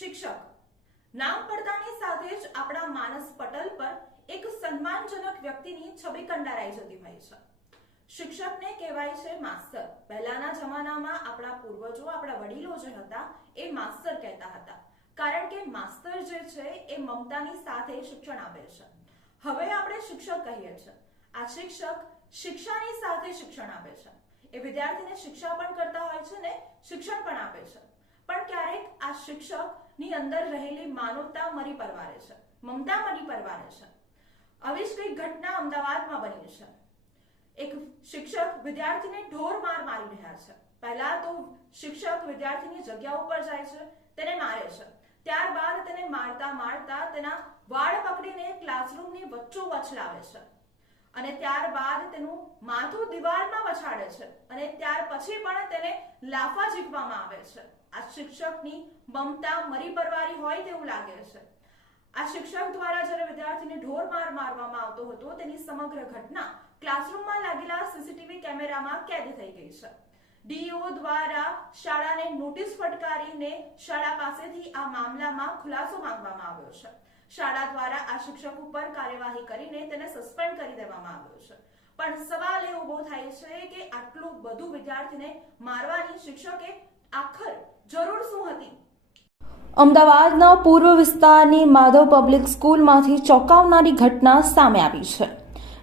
શિક્ષક. નામ પડતાની સાથે જ આપણા માનસ પટલ પર એક સન્માનજનક વ્યક્તિની છબી કંડારાઈ જતી હોય છે. શિક્ષકને કહેવાય છે માસ્તર. પહેલાના જમાનામાં આપણા પૂર્વજો, આપણા વડીલો જે હતા, એ માસ્તર કહેતા હતા. કારણ કે માસ્તર જે છે, એ મમતાની સાથે શિક્ષણ આપે છે. હવે આપણે શિક્ષક કહીએ છીએ. આ શિક્ષક શિક્ષાની સાથે શિક્ષણ આપે છે. એ વિદ્યાર્થીને શિક્ષા પણ કરતા હોય છે ને શિક્ષણ પણ આપે છે. પણ ક્યારેક આ શિક્ષકની અંદર રહેલી માનવતા મરી પરવારે છે, મમતા મરી પરવારે છે. આવી ઘટના અમદાવાદમાં બની છે. એક શિક્ષક વિદ્યાર્થીને ઢોર માર મારી રહ્યા છે. પહેલા તો શિક્ષક વિદ્યાર્થીની જગ્યા ઉપર જાય છે, તેને મારે છે. ત્યારબાદ તેને મારતા મારતા તેના વાળ પકડીને ક્લાસરૂમની વચ્ચો લાવે છે. અને ત્યારબાદ તેનું માથું દિવાલમાં વછાડે છે અને ત્યાર પછી પણ તેને લાફા ઝીકવામાં આવે છે. આ શિક્ષકની મમતા મરી પરવારી હોય તેવું લાગે છે. આ શિક્ષક દ્વારા જ્યારે વિદ્યાર્થીને ઢોર માર મારવામાં આવતો હતો, તેની સમગ્ર ઘટના ક્લાસરૂમમાં લાગેલા સીસીટીવી કેમેરામાં કેદ થઈ ગઈ છે. ડીઓ દ્વારા શાળાને નોટિસ ફટકારીને શાળા પાસેથી આ મામલામાં ખુલાસો માંગવામાં આવ્યો છે. શાળા દ્વારા આ શિક્ષક ઉપર કાર્યવાહી કરીને તેને સસ્પેન્ડ કરી દેવામાં આવ્યો છે. પણ સવાલ એ ઊભો થાય છે કે આટલું બધું વિદ્યાર્થીને મારવાની શિક્ષકે આખર જરૂર શું હતી? અમદાવાદના પૂર્વ વિસ્તારની માધવ પબ્લિક સ્કૂલમાંથી ચોંકાવનારી ઘટના સામે આવી છે,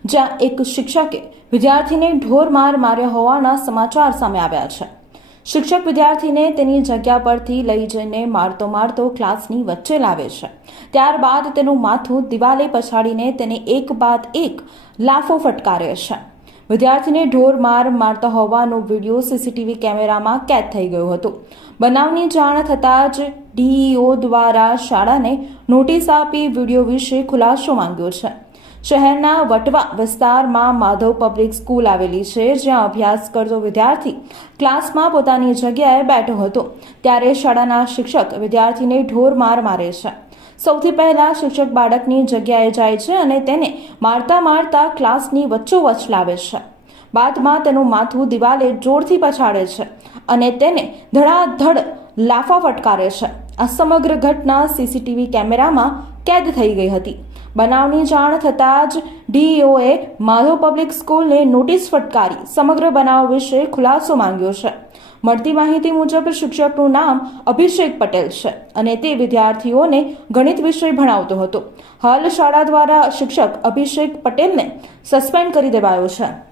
જ્યાં એક શિક્ષકે વિદ્યાર્થીને ઢોર માર માર્યો હોવાના સમાચાર સામે આવ્યા છે. શિક્ષક વિદ્યાર્થીને તેની જગ્યા પરથી લઈ જઈને મારતો મારતો ક્લાસની વચ્ચે લાવે છે. ત્યારબાદ તેનું માથું દિવાલે પછાડીને તેને એક બાદ એક લાફો ફટકારે છે. વિદ્યાર્થીને ઢોર માર મારતા હોવાનો વીડિયો સીસીટીવી કેમેરામાં કેદ થઈ ગયો હતો. બનાવની જાણ થતાં જ ડીઈઓ દ્વારા શાળાને નોટિસ આપી વીડિયો વિશે ખુલાસો માંગ્યો છે. શહેરના વટવા વિસ્તારમાં માધવ પબ્લિક સ્કૂલ આવેલી છે, જ્યાં અભ્યાસ કરતો વિદ્યાર્થી ક્લાસમાં પોતાની જગ્યાએ બેઠો હતો. ત્યારે શાળાના શિક્ષક વિદ્યાર્થીને ઢોર માર મારે છે. સૌથી પહેલાં શિક્ષક બાળકની જગ્યાએ જાય છે અને તેને મારતા મારતા ક્લાસની વચ્ચોવચ્ચ લાવે છે. બાદમાં તેનું માથું દિવાલે જોરથી પછાડે છે અને તેને ધડાધડ લાફા ફટકારે છે. આ સમગ્ર ઘટના સીસીટીવી કેમેરામાં કેદ થઈ ગઈ હતી. બનાવની જાણ થતાં જ ડીઈઓએ માધવ પબ્લિક સ્કૂલને નોટિસ ફટકારી સમગ્ર બનાવ વિશે ખુલાસો માંગ્યો છે. મળતી માહિતી મુજબ શિક્ષકનું નામ અભિષેક પટેલ છે અને તે વિદ્યાર્થીઓને ગણિત વિષય ભણાવતો હતો. હાલ શાળા દ્વારા શિક્ષક અભિષેક પટેલને સસ્પેન્ડ કરી દેવાયો છે.